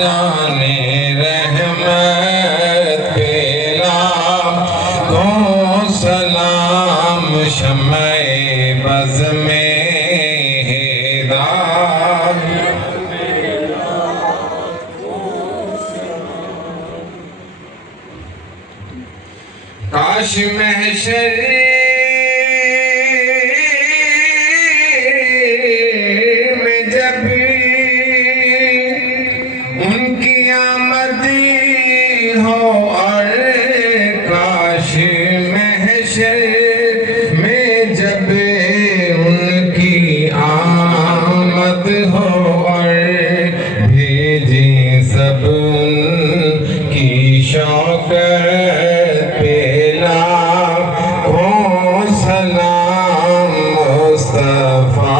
جانے رحمت پہ لاکھوں سلام شمع بز میں ہدایت کاش محشر میں جب ان کی آمد ہو اور کاش محشر میں جب ان کی آمد ہو اور بھیجیں سب ان کی شوکت سلام مصطفیٰ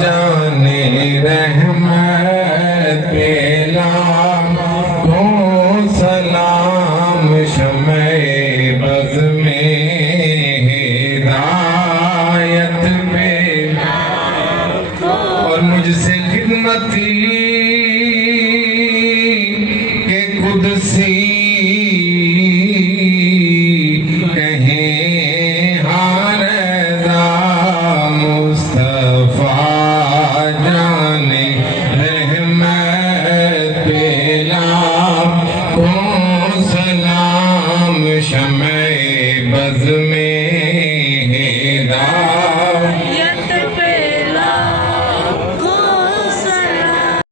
جانے رحمت پہ لاکھوں سلام شمع بز میں ہدایت پہ اور مجھ سے خدمتی کہ قدسی کہیں